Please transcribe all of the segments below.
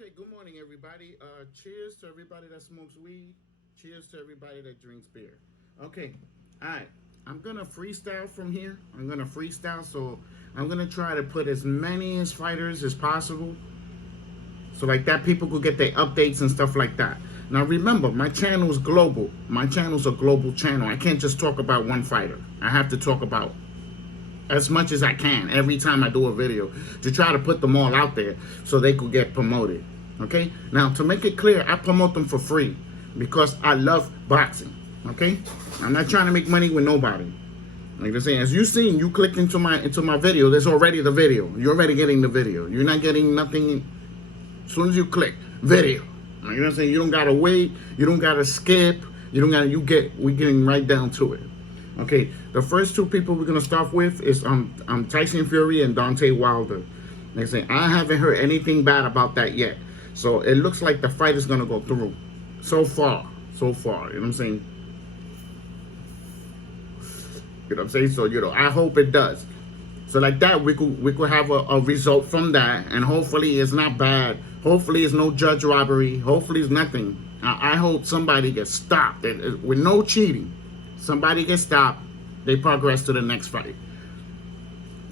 Okay, good morning, everybody. Cheers to everybody that smokes weed. Cheers to everybody that drinks beer. Okay, all right. I'm gonna freestyle from here. I'm gonna freestyle, so I'm gonna try to put as many as fighters as possible, so like that people could get their updates and stuff like that. Now remember, my channel is global. My channel's a global channel. I can't just talk about one fighter. I have to talk about as much as I can every time I do a video to try to put them all out there so they could get promoted. Okay, now to make it clear, I promote them for free because I love boxing. Okay, I'm not trying to make money with nobody. Like I'm saying, as you seen, you click into my video, there's already the video. You're already getting the video. You're not getting nothing as soon as you click video. You know what I'm saying? You don't gotta wait, you don't gotta skip, you don't gotta, we're getting right down to it. Okay, the first two people we're gonna start with is Tyson Fury and Deontay Wilder. Like I say, I haven't heard anything bad about that yet. So it looks like the fight is gonna go through. So far. You know what I'm saying? You know what I'm saying? So, you know, I hope it does. So like that, we could have a result from that, and hopefully it's not bad. Hopefully it's no judge robbery. Hopefully it's nothing. I hope somebody gets stopped with no cheating. Somebody gets stopped, they progress to the next fight.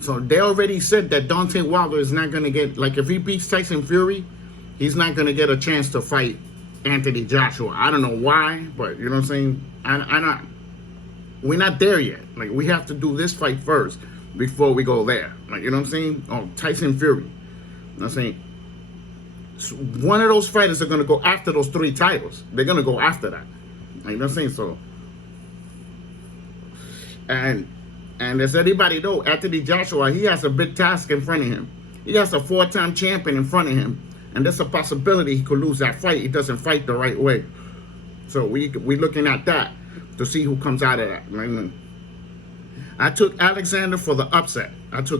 So they already said that Deontay Wilder is not going to get, like if he beats Tyson Fury, he's not going to get a chance to fight Anthony Joshua. I don't know why, but you know what I'm saying? We're not there yet. Like we have to do this fight first before we go there. Like, you know what I'm saying? Oh, Tyson Fury. You know what I'm saying? So one of those fighters are going to go after those 3 titles. They're going to go after that. Like, you know what I'm saying? So, and as anybody know, Anthony Joshua, he has a big task in front of him. He has a 4-time champion in front of him, and there's a possibility he could lose that fight. He doesn't fight the right way. So we're looking at that to see who comes out of that. Right? I took Alexander for the upset. Like, you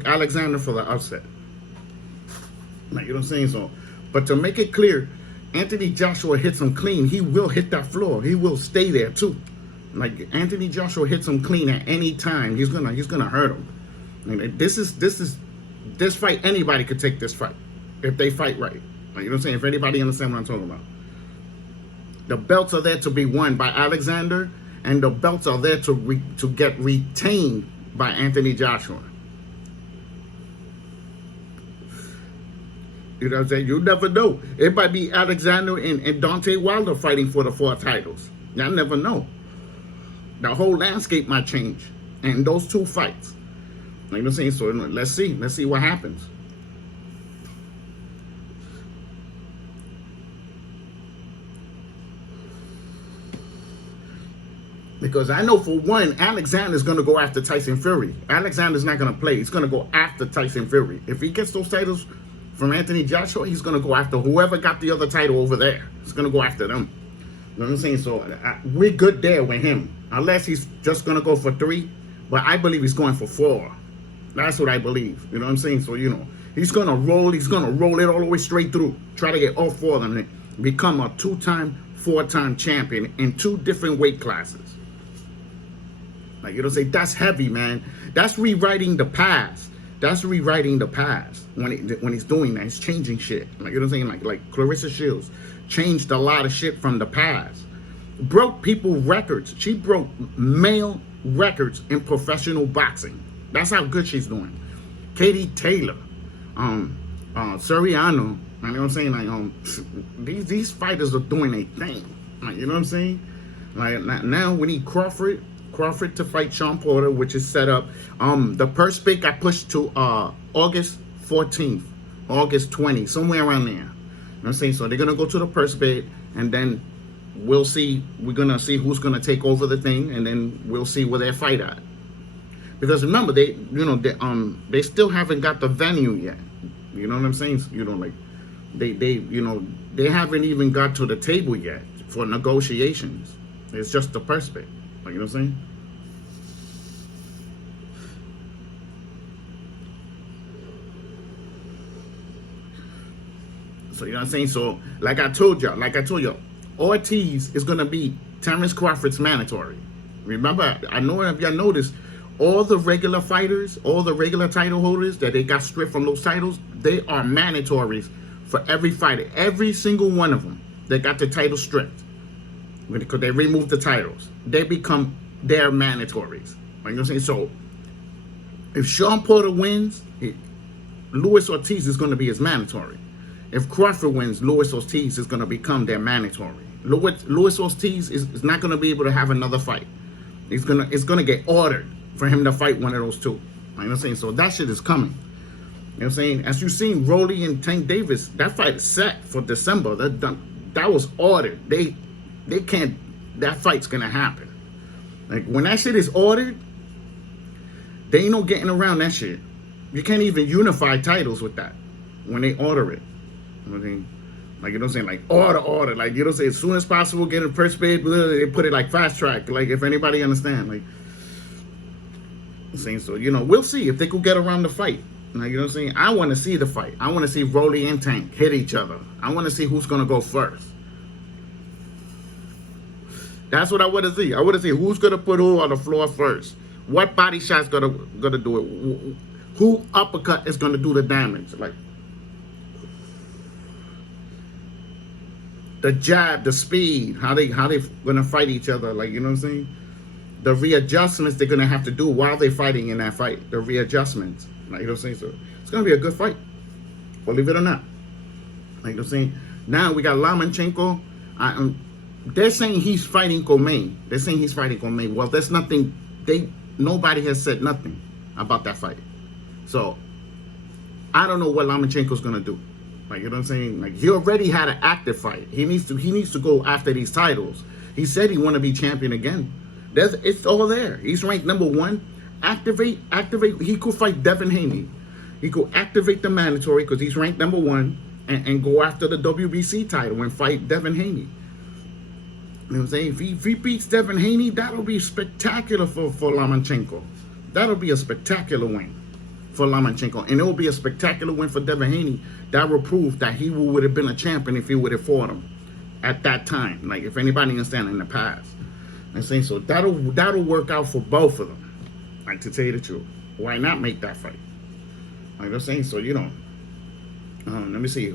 know what I'm saying? So, but to make it clear, Anthony Joshua hits him clean. He will hit that floor. He will stay there too. Like Anthony Joshua hits him clean at any time. He's gonna hurt him. I mean, this fight. Anybody could take this fight if they fight right. Like, you know what I'm saying? If anybody understand what I'm talking about. The belts are there to be won by Alexander, and the belts are there to get retained by Anthony Joshua. You know what I'm saying? You never know. It might be Alexander and Deontay Wilder fighting for the 4 titles. Y'all never know. The whole landscape might change in those 2 fights. You know what I'm saying? So let's see what happens. Because I know for one, Alexander's going to go after Tyson Fury. Alexander's not going to play. He's going to go after Tyson Fury. If he gets those titles from Anthony Joshua, he's going to go after whoever got the other title over there. He's going to go after them. You know what I'm saying? So we're good there with him. Unless he's just going to go for 3. But I believe he's going for 4. That's what I believe. You know what I'm saying? So, you know, he's going to roll. He's going to roll it all the way straight through. Try to get all 4 of them and become a 2-time, 4-time champion in 2 different weight classes. Like, you know, say that's heavy, man. That's rewriting the past. That's rewriting the past when he's doing that. He's changing shit. Like, you know what I'm saying? Like Clarissa Shields changed a lot of shit from the past. Broke people records. She broke male records in professional boxing. That's how good she's doing. Katie Taylor, Soriano. You know what I'm saying? Like, these fighters are doing a thing. Like, you know what I'm saying? Like now we need Crawford to fight Sean Porter, which is set up. The purse pick I pushed to August 14th, August 20, somewhere around there. You know what I'm saying? So they're gonna go to the purse bid, and then we'll see. We're gonna see who's gonna take over the thing, and then we'll see where they fight at. Because remember, they still haven't got the venue yet. You know what I'm saying? You know, like they haven't even got to the table yet for negotiations. It's just the purse bid. Like, you know what I'm saying? So, you know what I'm saying? So, like I told y'all, Ortiz is going to be Terrence Crawford's mandatory. Remember, I know if y'all noticed, all the regular fighters, all the regular title holders that they got stripped from those titles, they are mandatories for every fighter. Every single one of them that got the title stripped. Because they removed the titles. They become their mandatories. You know what I'm saying? So, if Sean Porter wins, Luis Ortiz is going to be his mandatory. If Crawford wins, Luis Ortiz is going to become their mandatory. Luis Ortiz is not going to be able to have another fight. It's gonna get ordered for him to fight one of those two. You know what I'm saying? So that shit is coming. You know what I'm saying? As you've seen, Rolly and Tank Davis, that fight is set for December. That was ordered. They can't. That fight's gonna happen. Like when that shit is ordered, they ain't no getting around that shit. You can't even unify titles with that when they order it. You know what I mean? Like, you know what I'm saying? Like, order. Like, you know what I'm saying? As soon as possible, get a first bid, they put it like fast track. Like, if anybody understand. Like, I'm saying, so, you know, we'll see if they could get around the fight. Like, you know what I'm saying? I want to see the fight. I want to see Rolly and Tank hit each other. I want to see who's going to go first. That's what I want to see. I want to see who's going to put who on the floor first. What body shot's going to do it? Who uppercut is going to do the damage? Like, the jab, the speed, how they gonna fight each other, like, you know what I'm saying? The readjustments they're gonna have to do while they're fighting in that fight. The readjustments, like, you know what I'm saying? So it's gonna be a good fight, believe it or not. Like, you know what I'm saying? Now we got Lomachenko. They're saying he's fighting Cormier. Well, there's nothing. Nobody has said nothing about that fight. So I don't know what Lomachenko's gonna do. Like, you know what I'm saying? Like, he already had an active fight. He needs to go after these titles. He said he want to be champion again. It's all there. He's ranked #1. Activate. He could fight Devin Haney. He could activate the mandatory because he's ranked #1 and go after the WBC title and fight Devin Haney. You know what I'm saying? If he beats Devin Haney, that'll be spectacular for Lomachenko. That'll be a spectacular win for Lomachenko. And it will be a spectacular win for Devin Haney. That will prove that he would have been a champion if he would have fought him at that time. Like, if anybody understand in the past. I'm saying, so that'll work out for both of them. Like, to tell you the truth. Why not make that fight? Like I'm saying, so, you know. Let me see.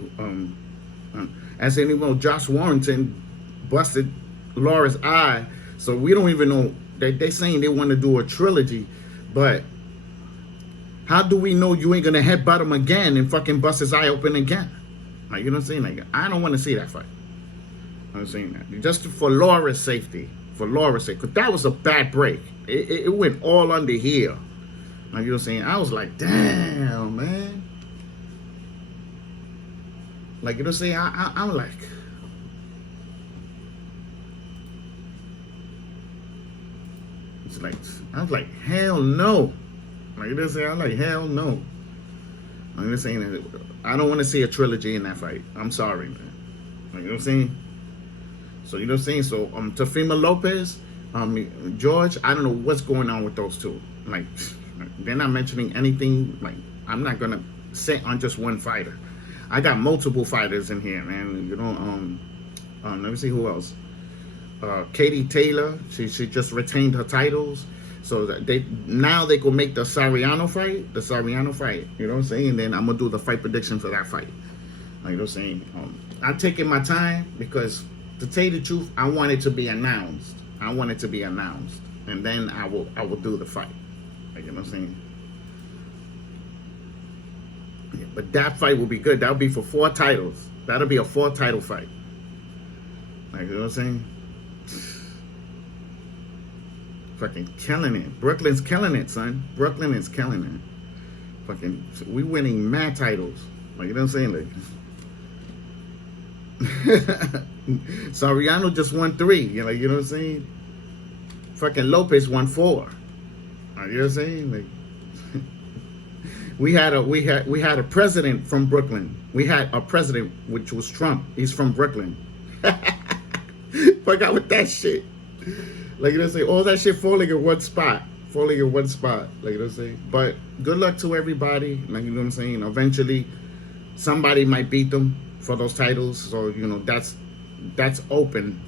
As anyone, Josh Warrington busted Laura's eye. So we don't even know. They're saying they want to do a trilogy. But how do we know you ain't gonna headbutt him again and fucking bust his eye open again? Like, you know what I'm saying? Like, I don't want to see that fight. I'm saying that just for Laura's safety, because that was a bad break. It went all under here. Like, you know what I'm saying? I was like, damn, man. Like, you know what I'm saying? I'm like, it's like, I was like, hell no. Like, you know what I'm saying? I'm like, hell no. I'm just saying that I don't want to see a trilogy in that fight. I'm sorry, man. Like, you know what I'm saying? So, you know what I'm saying? So, Teofimo Lopez, George, I don't know what's going on with those two. Like, they're not mentioning anything. Like, I'm not going to sit on just one fighter. I got multiple fighters in here, man. You know, let me see who else. Katie Taylor, she just retained her titles. So that now they could make the Soriano fight. You know what I'm saying? And then I'm going to do the fight prediction for that fight. Like, you know what I'm saying? I'm taking my time because, to tell you the truth, I want it to be announced. And then I will do the fight. Like, you know what I'm saying? Yeah, but that fight will be good. That'll be for 4 titles. That'll be a 4-title fight. Like, you know what I'm saying? Fucking killing it. Brooklyn's killing it, son. Brooklyn is killing it. Fucking, we winning mad titles. Like, you know what I'm saying? Like, Soriano just won 3. You know what I'm saying? Fucking Lopez won 4. You know what I'm saying? Like, we had a president from Brooklyn. We had a president, which was Trump. He's from Brooklyn. Fuck out with that shit. Like, you know what I'm saying? All that shit falling in one spot. Like, you know what I'm saying? But good luck to everybody. Like, you know what I'm saying? Eventually, somebody might beat them for those titles. So, you know, that's open.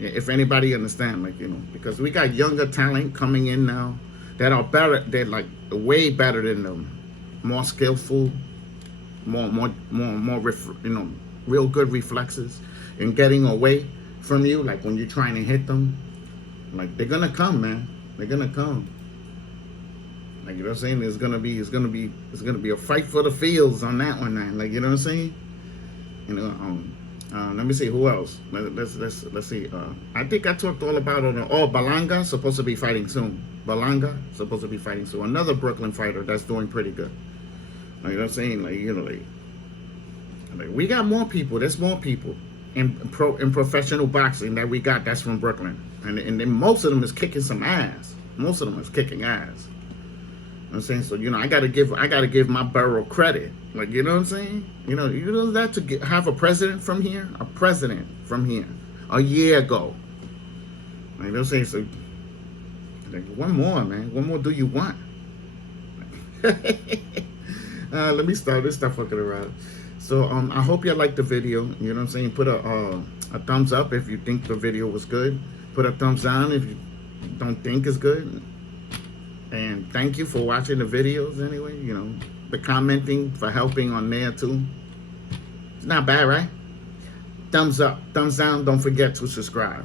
If anybody understand, like, you know, because we got younger talent coming in now that are better. They're like way better than them, more skillful. real good reflexes and getting away from you, like when you're trying to hit them. Like, they're gonna come, man. They're gonna come. Like, you know what I'm saying? It's gonna be a fight for the fields on that one, man. Like, you know what I'm saying? You know, let me see who else. Let's see. I think I talked all about it. Balanga supposed to be fighting soon. Balanga supposed to be fighting soon. Another Brooklyn fighter that's doing pretty good. Like, you know what I'm saying? Like, you know, like we got more people. There's more people in professional boxing that we got that's from Brooklyn, and most of them is kicking some ass. Most of them is kicking ass. You know what I'm saying? So, you know, I gotta give my borough credit. Like, you know what I'm saying? You know that to have a president from here, a year ago. Like, you know what I'm saying? So, like, one more, man. What more do you want? Let me start this stuff fucking around. So, I hope you liked the video. You know what I'm saying? Put a thumbs up if you think the video was good. Put a thumbs down if you don't think it's good. And thank you for watching the videos anyway. You know, the commenting for helping on there too. It's not bad, right? Thumbs up, thumbs down. Don't forget to subscribe.